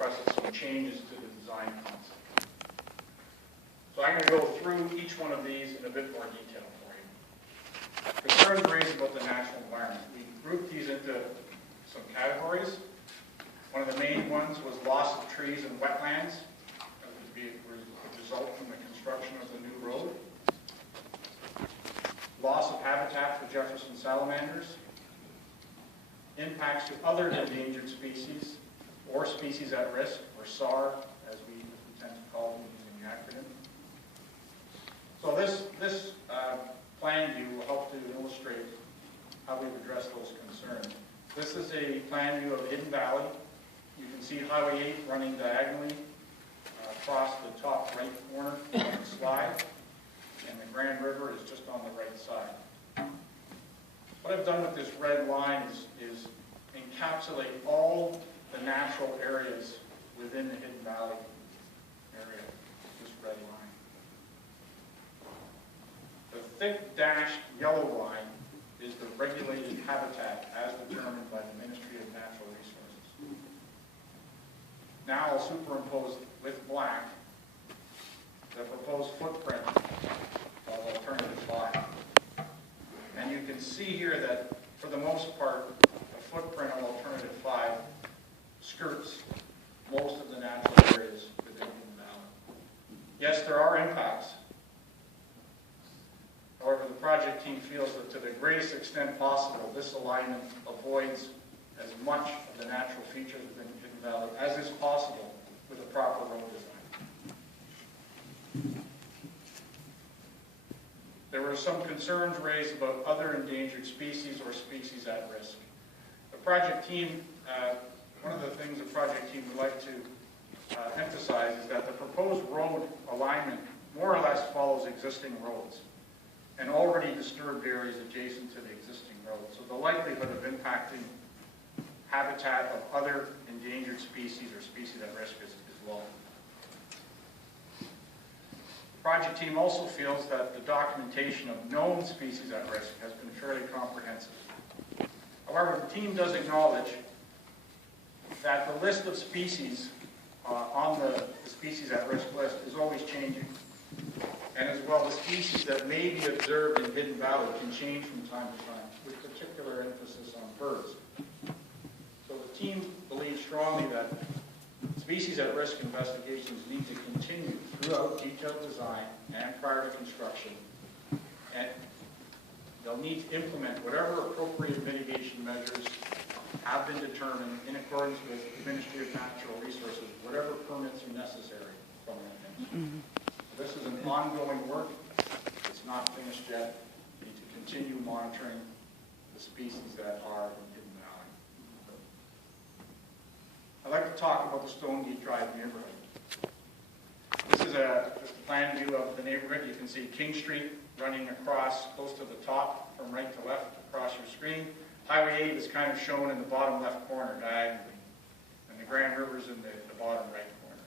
requested some changes to the design concept. So I'm going to go through each one of these in a bit more detail for you. Concerns raised about the natural environment. We grouped these into some categories. One of the main ones was loss of trees and wetlands. That would be a result from the construction of the new road. Loss of habitat for Jefferson salamanders. Impacts to other endangered species or species at risk, or SAR, as we tend to call them using the acronym. So this plan view will help to illustrate how we've addressed those concerns. This is a plan view of Hidden Valley. You can see Highway 8 running diagonally across the top right corner of the slide, and the Grand River is just on the right side. What I've done with this red line is encapsulate all the natural areas within the Hidden Valley area, this red line. The thick dashed yellow line is the regulated habitat as determined by the Ministry of Natural Resources. Now I'll superimpose with black the proposed footprint of Alternative 5. And you can see here that, for the most part, the footprint of Alternative 5 skirts most of the natural areas within Hidden Valley. Yes, there are impacts. However, the project team feels that to the greatest extent possible, this alignment avoids as much of the natural features within Hidden Valley as is possible with a proper road design. There were some concerns raised about other endangered species or species at risk. The project team, one of the things the project team would like to emphasize is that the proposed road alignment more or less follows existing roads and already disturbed areas adjacent to the existing roads. So the likelihood of impacting habitat of other endangered species or species at risk is low. The project team also feels that the documentation of known species at risk has been fairly comprehensive. However, the team does acknowledge that the list of species on the species at risk list is always changing. And as well, the species that may be observed in Hidden Valley can change from time to time, with particular emphasis on birds. So the team believes strongly that species at risk investigations need to continue throughout detailed design and prior to construction. And they'll need to implement whatever appropriate mitigation measures have been determined in accordance with the Ministry of Natural Resources, whatever permits are necessary from that ministry. This is an ongoing work. It's not finished yet. We need to continue monitoring the species that are in Hidden Valley. I'd like to talk about the Stonegate Drive neighborhood. This is just a plan view of the neighborhood. You can see King Street running across close to the top from right to left across your screen. Highway 8 is kind of shown in the bottom left corner diagonally, and the Grand River's in the bottom right corner.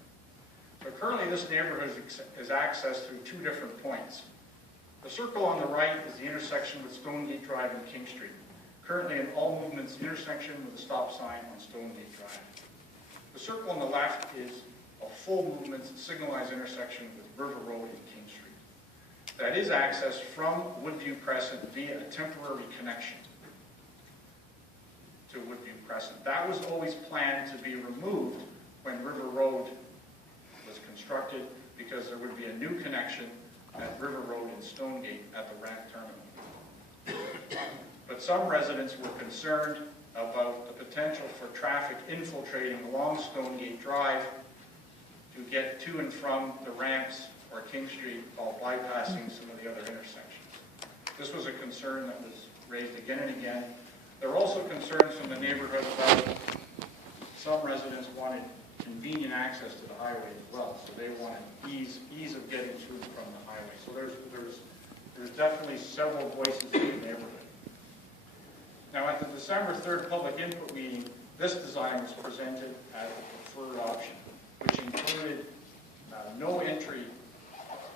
So currently this neighborhood is accessed through two different points. The circle on the right is the intersection with Stonegate Drive and King Street. Currently an all movements intersection with a stop sign on Stonegate Drive. The circle on the left is a full movements signalized intersection with River Road and King Street. That is accessed from Woodview Crescent via a temporary connection to Woodview Crescent. That was always planned to be removed when River Road was constructed, because there would be a new connection at River Road and Stonegate at the ramp terminal. But some residents were concerned about the potential for traffic infiltrating along Stonegate Drive to get to and from the ramps or King Street while bypassing some of the other intersections. This was a concern that was raised again and again. There were also concerns from the neighborhood about some residents wanted convenient access to the highway as well, so they wanted ease of getting through from the highway. So there's definitely several voices in the neighborhood. Now, at the December 3rd public input meeting, this design was presented as a preferred option, which included no entry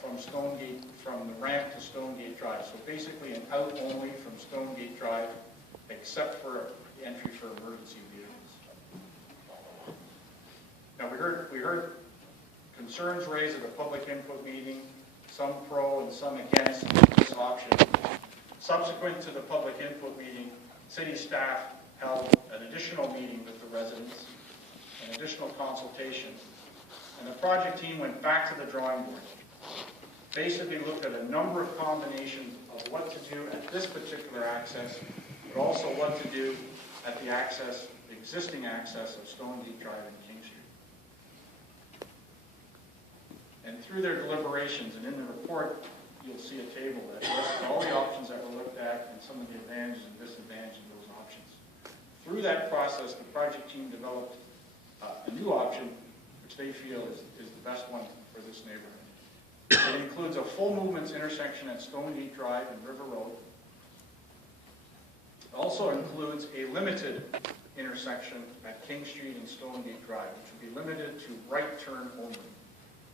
from the ramp to Stonegate Drive. So basically an out only from Stonegate Drive, except for entry for emergency vehicles. Now, heard concerns raised at the public input meeting, some pro and some against this option. Subsequent to the public input meeting, city staff held an additional meeting with the residents, an additional consultation, and the project team went back to the drawing board. Basically looked at a number of combinations of what to do at this particular access, but also what to do at the existing access of Stonegate Drive and King Street. And through their deliberations and in the report, you'll see a table that lists all the options that were looked at and some of the advantages and disadvantages of those options. Through that process, the project team developed a new option, which they feel is the best one for this neighborhood. It includes a full movements intersection at Stonegate Drive and River Road. It also includes a limited intersection at King Street and Stonegate Drive, which would be limited to right turn only.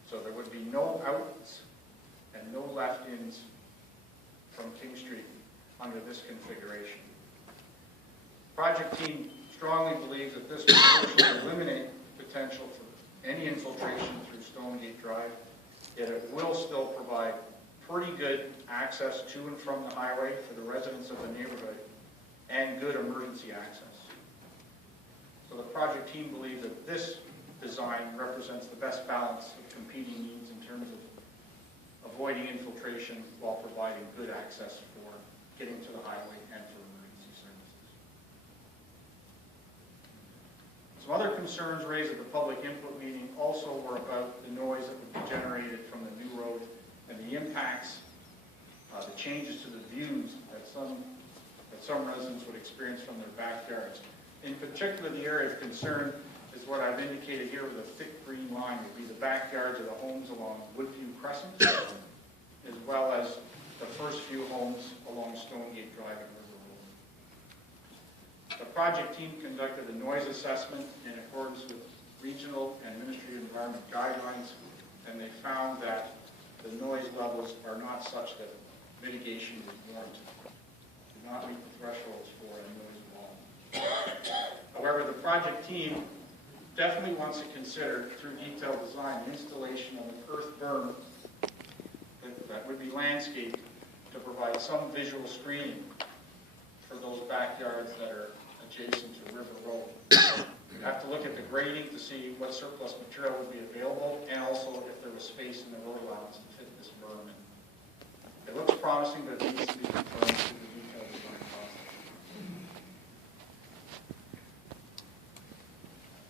So there would be no outs and no left-ins from King Street under this configuration. The project team strongly believes that this will eliminate potential for any infiltration through Stonegate Drive, yet it will still provide pretty good access to and from the highway for the residents of the neighborhood and good emergency access. So the project team believes that this design represents the best balance of competing needs in terms of avoiding infiltration while providing good access for getting to the highway and for emergency services. Some other concerns raised at the public input meeting also were about the noise that would be generated from the new road and the impacts, the changes to the views that some residents would experience from their backyards. In particular, the area of concern is what I've indicated here with a thick green line would be the backyards of the homes along Woodview Crescent, as well as the first few homes along Stonegate Drive and River Road. The project team conducted a noise assessment in accordance with regional and Ministry of Environment guidelines, and they found that the noise levels are not such that mitigation is warranted. Do not meet the thresholds for a noise wall. However, the project team definitely wants to consider, through detailed design, the installation of an earth berm that would be landscaped to provide some visual screening for those backyards that are adjacent to River Road. We'd have to look at the grading to see what surplus material would be available, and also if there was space in the road allowance to fit this berm in. It looks promising, but it needs to be confirmed through the detailed design process.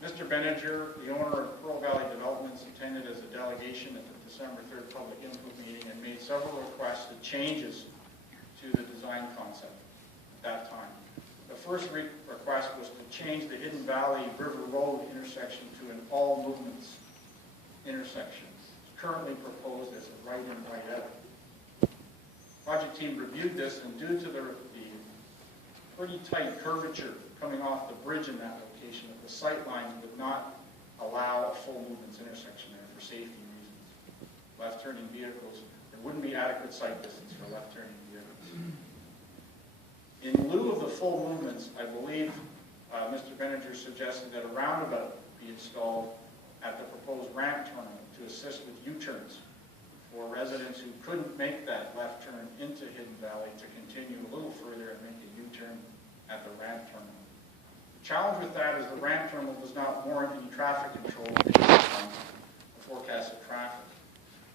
Mr. Benninger, the owner of Pearl Valley Developments, attended as a delegation at the December 3rd public input meeting and made several requests to changes to the design concept at that time. The first request was to change the Hidden Valley River Road intersection to an all movements intersection. It's currently proposed as a right in, right out. Project team reviewed this, and due to the pretty tight curvature coming off the bridge in that location, that the sight lines would not allow a full movements intersection there for safety reasons. Left-turning vehicles, there wouldn't be adequate sight distance for left-turning vehicles. In lieu of the full movements, I believe Mr. Benninger suggested that a roundabout be installed at the proposed ramp terminal to assist with U-turns for residents who couldn't make that left turn into Hidden Valley to continue a little further and make a U-turn at the ramp terminal. The challenge with that is the ramp terminal does not warrant any traffic control based on the forecasted traffic.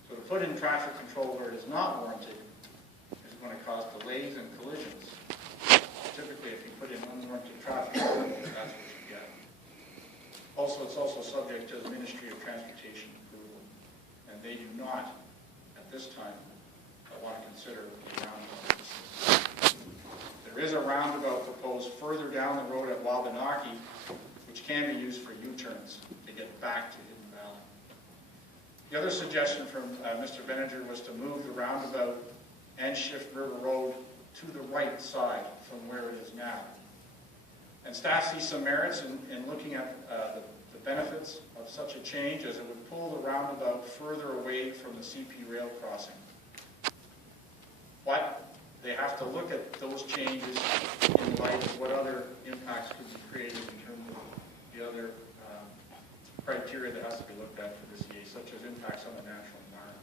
So to put in traffic control where it is not warranted is going to cause delays and collisions. Typically, if you put in unwarranted traffic, that's what you get. Also, it's also subject to the Ministry of Transportation approval, and they do not, at this time, want to consider a roundabout. There is a roundabout proposed further down the road at Wabanaki, which can be used for U-turns to get back to Hidden Valley. The other suggestion from Mr. Benninger was to move the roundabout and shift River Road to the right side from where it is now. And staff sees some merits in looking at the benefits of such a change, as it would pull the roundabout further away from the CP rail crossing. But they have to look at those changes in light of what other impacts could be created in terms of the other criteria that has to be looked at for this EA, such as impacts on the natural environment.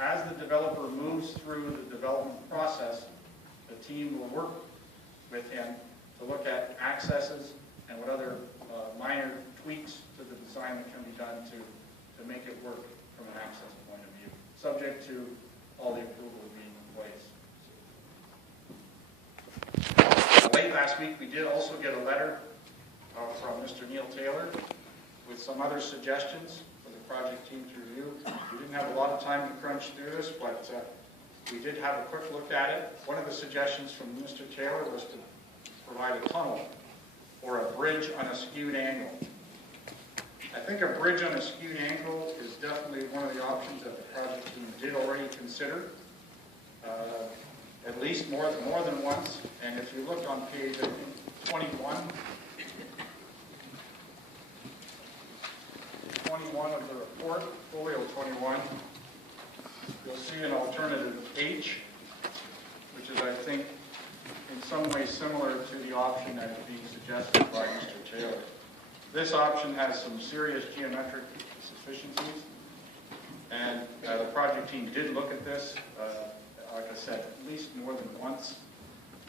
As the developer moves through the development process, the team will work with him to look at accesses and what other minor tweaks to the design that can be done to make it work from an access point of view, subject to all the approval being in place. Late last week, we did also get a letter from Mr. Neil Taylor with some other suggestions for the project team to review. We didn't have a lot of time to crunch through this, but we did have a quick look at it. One of the suggestions from Mr. Taylor was to provide a tunnel or a bridge on a skewed angle. I think a bridge on a skewed angle is definitely one of the options that the project team did already consider, at least more than once. And if you look on page, I think, 21 of the report, folio 21, you'll see an alternative H, which is, I think, in some ways similar to the option that is being suggested by Mr. Taylor. This option has some serious geometric sufficiencies, and the project team did look at this, like I said, at least more than once,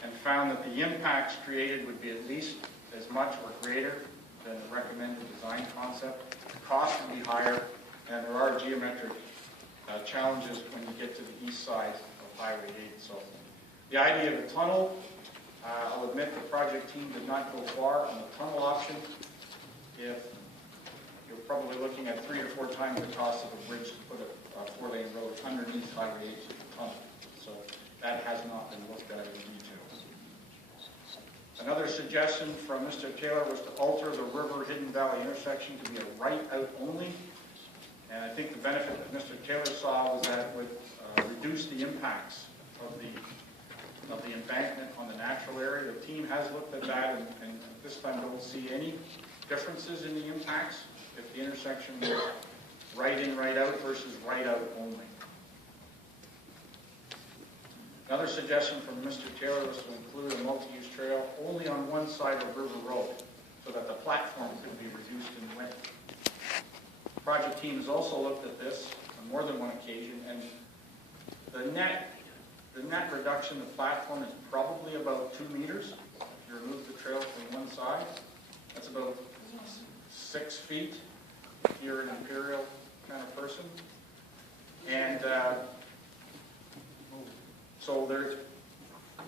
and found that the impacts created would be at least as much or greater than the recommended design concept. The cost would be higher, and there are geometric challenges when you get to the east side of Highway 8. So the idea of a tunnel, I'll admit the project team did not go far on the tunnel option. If you're probably looking at 3 or 4 times the cost of a bridge to put a 4-lane road underneath Highway 8 to the tunnel. So that has not been looked at in detail. Another suggestion from Mr. Taylor was to alter the River Hidden Valley intersection to be a right out only. And I think the benefit that Mr. Taylor saw was that it would reduce the impacts of the embankment on the natural area. The team has looked at that and this time don't see any differences in the impacts if the intersection was right in, right out versus right out only. Another suggestion from Mr. Taylor was to include a multi-use trail only on one side of River Road so that the platform could be reduced in width. The project team has also looked at this on more than one occasion, and the net reduction of platform is probably about 2 meters. If you remove the trail from one side, that's about 6 feet if you're an imperial kind of person. And so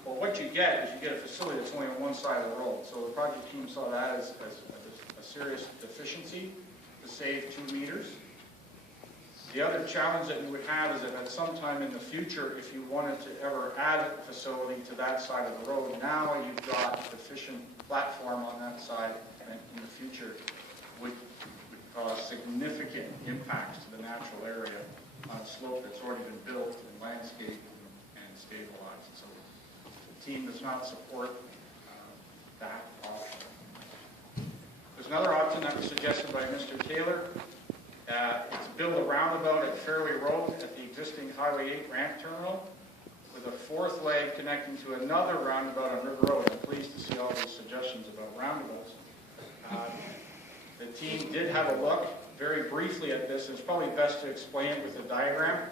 well, what you get is you get a facility that's only on one side of the road. So the project team saw that as a serious deficiency to save 2 meters. The other challenge that you would have is that at some time in the future, if you wanted to ever add a facility to that side of the road, now you've got sufficient platform on that side, and in the future would cause significant impacts to the natural area on a slope that's already been built and landscaped and stabilized. So the team does not support that option. There's another option that was suggested by Mr. Taylor. It's build a roundabout at Fairway Road at the existing Highway 8 ramp terminal with a 4th leg connecting to another roundabout on River Road. I'm pleased to see all these suggestions about roundabouts. The team did have a look very briefly at this. It's probably best to explain it with a diagram.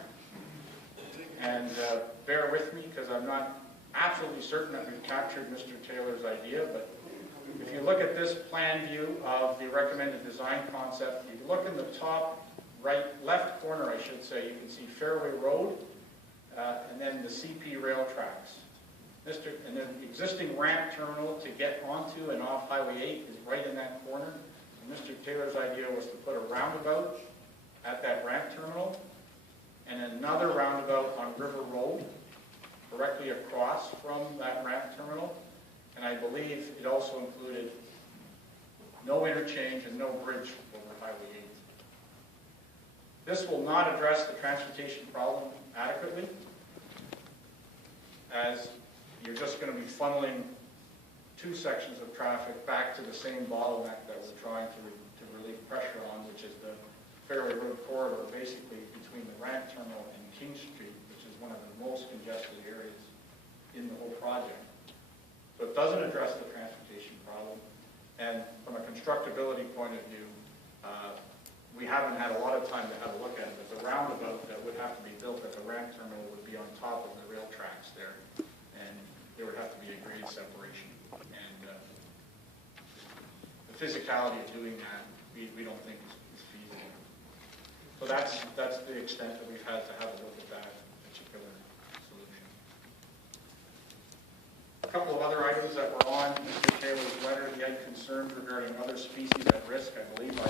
And bear with me because I'm not absolutely certain that we've captured Mr. Taylor's idea, but if you look at this plan view of the recommended design concept, you look in the top left corner, I should say, you can see Fairway Road, and then the CP rail tracks. And then the existing ramp terminal to get onto and off Highway 8 is right in that corner. And Mr. Taylor's idea was to put a roundabout at that ramp terminal, and another roundabout on River Road, directly across from that ramp terminal. And I believe it also included no interchange and no bridge over Highway 8. This will not address the transportation problem adequately, as you're just going to be funneling 2 sections of traffic back to the same bottleneck that we're trying to relieve pressure on, which is the Fairway Road corridor, basically between the ramp terminal and King Street, which is one of the most congested areas in the whole project. So it doesn't address the transportation problem, and from a constructability point of view, haven't had a lot of time to have a look at it, but the roundabout that would have to be built at the ramp terminal would be on top of the rail tracks there, and there would have to be a grade separation. And the physicality of doing that, we don't think is feasible. So that's the extent that we've had to have a look at that particular solution. A couple of other items that were on Mr. Taylor's letter. He had concerns regarding other species at risk. I believe I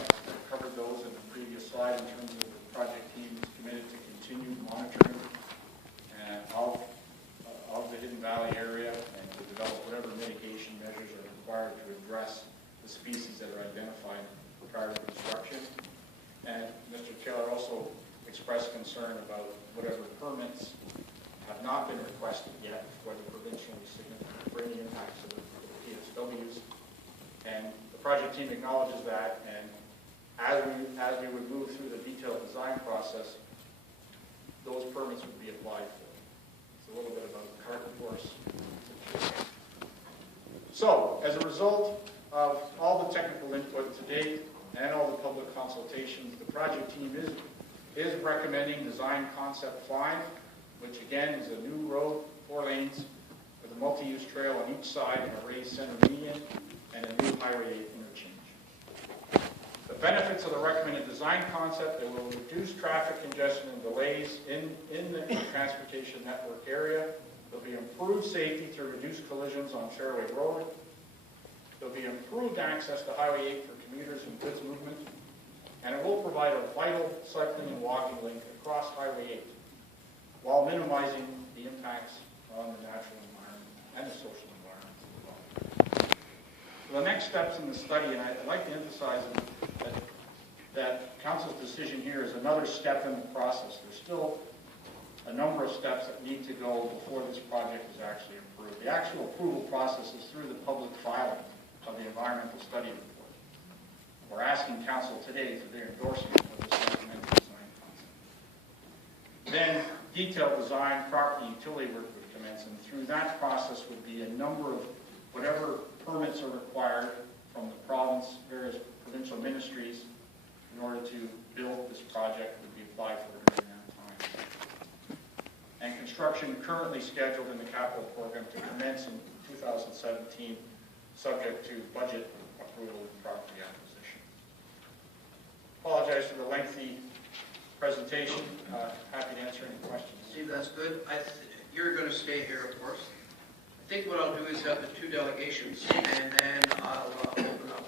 covered those in the previous slide in terms of the project team is committed to continued monitoring of the Hidden Valley area and to develop whatever mitigation measures are required to address the species that are identified prior to construction. And Mr. Taylor also expressed concern about whatever permits have not been requested yet, whether provincially significant for any impacts to the PSWs. And the project team acknowledges that, and as we would move through the detailed design process, those permits would be applied for. It's a little bit about the cart and horse. So, as a result of all the technical input to date and all the public consultations, the project team is recommending design concept 5, which again is a new road, 4 lanes, with a multi-use trail on each side and a raised center median and a new Highway 8 interchange. The benefits of the recommended design concept, it will reduce traffic congestion and delays in the transportation network area. There'll be improved safety through reduced collisions on Fairway Road. There'll be improved access to Highway 8 for commuters and goods movement. And it will provide a vital cycling and walking link across Highway 8 while minimizing the impacts on the natural environment and the social environment as well. So the next steps in the study, and I'd like to emphasize that Council's decision here is another step in the process. There's still a number of steps that need to go before this project is actually approved. The actual approval process is through the public filing of the environmental study report. We're asking Council today for their endorsement of this recommended design concept. Then detailed design, property utility work would commence, and through that process would be a number of whatever permits are required from the province, various provincial ministries, in order to build this project would be applied for during that time. And construction currently scheduled in the capital program to commence in 2017, subject to budget approval and property acquisition. Apologize for the lengthy presentation. Happy to answer any questions. Steve, that's good. You're going to stay here, of course. I think what I'll do is have the 2 delegations, and then I'll open up